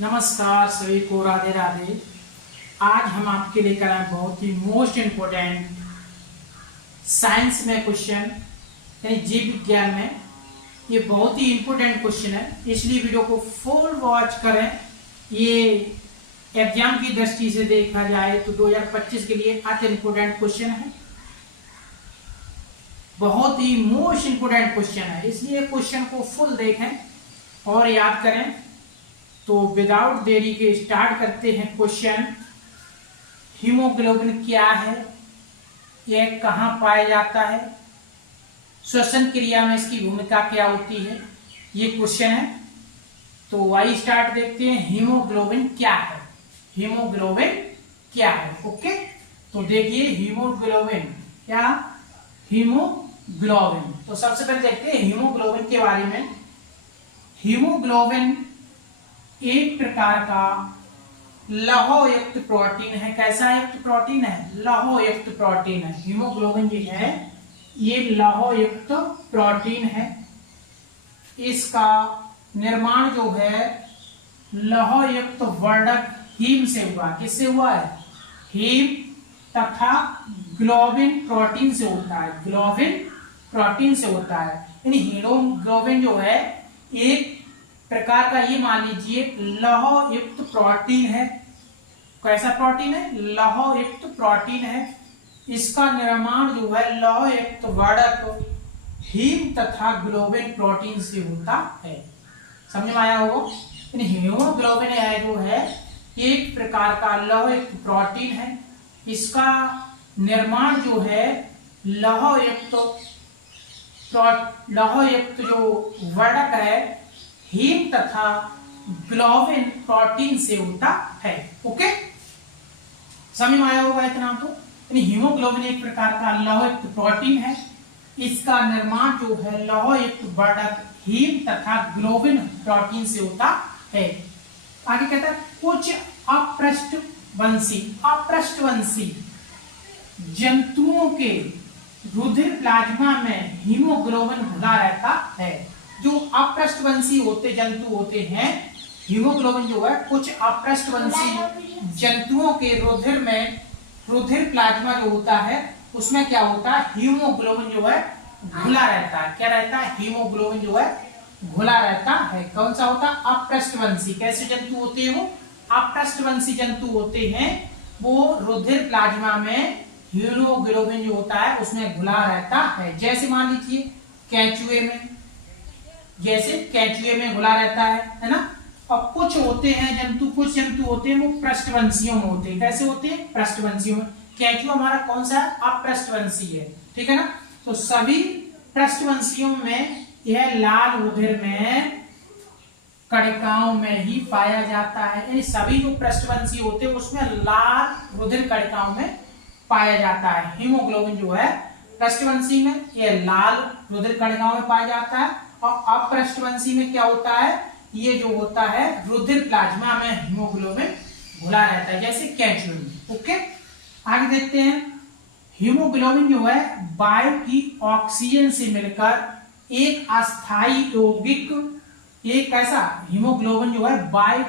नमस्कार सभी को, राधे राधे। आज हम आपके लेकर आए बहुत ही मोस्ट इम्पोर्टेंट साइंस में क्वेश्चन, यानी जीव विज्ञान में। ये बहुत ही इम्पोर्टेंट क्वेश्चन है, इसलिए वीडियो को फुल वॉच करें। ये एग्जाम की दृष्टि से देखा जाए तो 2025 के लिए अति इम्पोर्टेंट क्वेश्चन है, बहुत ही मोस्ट इम्पोर्टेंट क्वेश्चन है, इसलिए क्वेश्चन को फुल देखें और याद करें। तो विदाउट देरी के स्टार्ट करते हैं क्वेश्चन। हीमोग्लोबिन क्या है, यह कहाँ पाया जाता है, श्वसन क्रिया में इसकी भूमिका क्या होती है, ये क्वेश्चन है। तो आइए स्टार्ट देखते हैं। हीमोग्लोबिन क्या है, हीमोग्लोबिन क्या है। ओके, तो देखिए हीमोग्लोबिन क्या, हीमोग्लोबिन। तो सबसे पहले देखते हैं हीमोग्लोबिन के बारे में। हीमोग्लोबिन एक प्रकार का लौहयुक्त प्रोटीन है। कैसा युक्त प्रोटीन है? लौहयुक्त प्रोटीन है। हीमोग्लोबिन जो है ये लौहयुक्त प्रोटीन है। इसका निर्माण जो है लौहयुक्त वर्णक हीम से हुआ। किससे हुआ है? हीम तथा ग्लोबिन प्रोटीन से होता है, ग्लोबिन प्रोटीन से होता है। यानी हीमोग्लोबिन जो है एक प्रकार का, ये मान लीजिए लौहयुक्त प्रोटीन है। कैसा प्रोटीन है? लौहयुक्त प्रोटीन है। इसका निर्माण जो है लौहयुक्त वर्णक हीम तथा ग्लोबिन प्रोटीन से होता है। समझ में आया होगा? हीमोग्लोबिन है जो है एक प्रकार का लौहयुक्त प्रोटीन है। इसका निर्माण जो है लौहयुक्त जो वर्णक है हीम तथा ग्लोबिन प्रोटीन से होता है। ओके, समझ में आया होगा इतना तो। हीमोग्लोबिन एक प्रकार का लौहयुक्त प्रोटीन है। इसका निर्माण जो है लौहयुक्त वर्णक हीम तथा ग्लोबिन प्रोटीन से होता है। आगे कहता है कुछ अपृष्ठवंशी जंतुओं के रुधिर प्लाज्मा में हीमोग्लोबिन घुला रहता है। जो अपृष्ठवंशी होते जंतु होते हैं, हीमोग्लोबिन जो है कुछ अपृष्ठवंशी जंतुओं के रुधिर प्लाज्मा जो होता है उसमें क्या होता है? हीमोग्लोबिन जो है घुला रहता है। क्या रहता है? हीमोग्लोबिन जो है घुला रहता है। कौन सा होता है? अपृष्ठवंशी। कैसे जंतु होते हैं वो? अपृष्ठवंशी जंतु होते हैं, वो रुधिर प्लाज्मा में हीमोग्लोबिन जो होता है उसमें घुला रहता है। जैसे मान लीजिए केंचुए में, जैसे केंचुए में घुला रहता है ना। और कुछ होते हैं जंतु, कुछ जंतु होते हैं वो पृष्ठवंशियों में होते हैं। कैसे होते हैं? पृष्ठवंशियों में। केंचुआ हमारा कौन सा है? अपृष्ठवंशी है, ठीक है ना। तो सभी पृष्ठवंशियों में यह लाल रुधिर में कणिकाओं में ही पाया जाता है। यानी सभी जो पृष्ठवंशी होते हैं उसमें लाल रुधिर कणिकाओं में पाया जाता है। हीमोग्लोबिन जो है पृष्ठवंशी में यह लाल रुधिर कणिकाओं में पाया जाता है, और अपृष्ठवंशी में क्या होता है? ये जो होता है रुधिर प्लाज्मा में हीमोग्लोबिन घुला रहता है, जैसे केंचुए में। ओके, आगे देखते हैं। हीमोग्लोबिन जो है वायु की ऑक्सीजन से मिलकर एक अस्थायी यौगिक, एक ऐसा हीमोग्लोबिन जो है वायु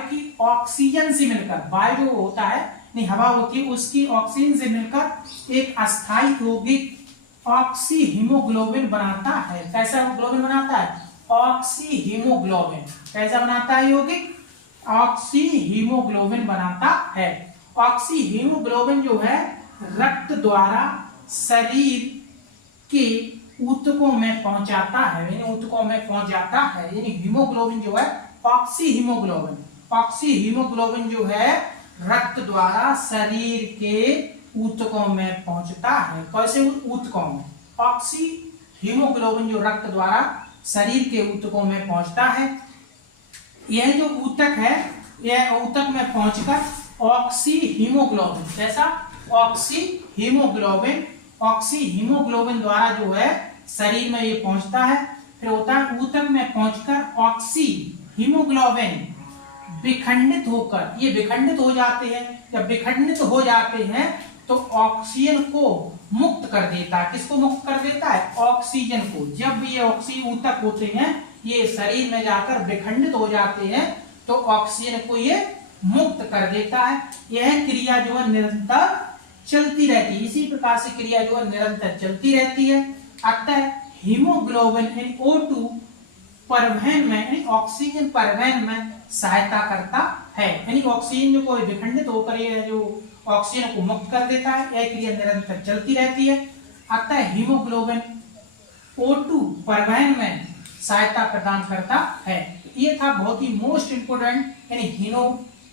की ऑक्सीजन से मिलकर, वायु जो होता है नहीं हवा होती है उसकी ऑक्सीजन से मिलकर एक अस्थायी यौगिक ऑक्सी हीमोग्लोबिन बनाता है। कैसा हीमोग्लोबिन बनाता है? Oxy haemoglobin. कैसा बनाता है यौगिक? ऑक्सी हीमोग्लोबिन बनाता है। ऑक्सी हीमोग्लोबिन जो है रक्त द्वारा शरीर के ऊतकों में पहुंचाता है, यानी ऊतकों में पहुंच जाता है। यानी हीमोग्लोबिन जो है ऑक्सी हीमोग्लोबिन जो है रक्त द्वारा शरीर के ऊतकों में पहुंचता है। कैसे ऊतकों में? ऑक्सी हीमोग्लोबिन जो रक्त द्वारा शरीर के ऊतकों में पहुंचता है। यह जो ऊतक है, यह ऊतक में पहुंचकर ऑक्सी हीमोग्लोबिन, जैसा ऑक्सी हीमोग्लोबिन द्वारा जो है शरीर में ये पहुंचता है। फिर होता है ऊतक में पहुंचकर ऑक्सी हीमोग्लोबिन विखंडित होकर, ये विखंडित हो जाते हैं। जब विखंडित हो जाते हैं तो ऑक्सीजन को मुक्त कर देता है। किसको मुक्त कर देता है? ऑक्सीजन को। जब भी ये ऑक्सीजन ऊतक होते हैं ये शरीर में जाकर विखंडित हो जाते हैं तो ऑक्सीजन को ये मुक्त कर देता है। यह क्रिया जो है निरंतर चलती रहती है, इसी प्रकार से क्रिया जो है निरंतर चलती रहती है। अतः हीमोग्लोबिन यानी O2 परिवहन में यानी ऑक्सीजन परिवहन में सहायता करता है, यानी ऑक्सीजन जो कोई विखंडित होकर ये जो ऑक्सीजन को मुक्त कर देता है, यह क्रिया निरंतर चलती रहती है। अतः हीमोग्लोबिन O2 परिवहन में सहायता प्रदान करता है। ये था बहुत ही मोस्ट इंपोर्टेंट, यानी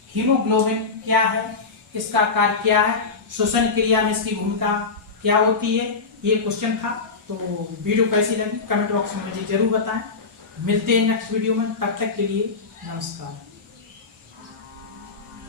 हीमोग्लोबिन क्या है, इसका कार्य क्या है, श्वसन क्रिया में इसकी भूमिका क्या होती है, ये क्वेश्चन था। तो वीडियो कैसी लगी कमेंट बॉक्स में मुझे जरूर बताएं। मिलते हैं नेक्स्ट वीडियो में, तब तक के लिए नमस्कार।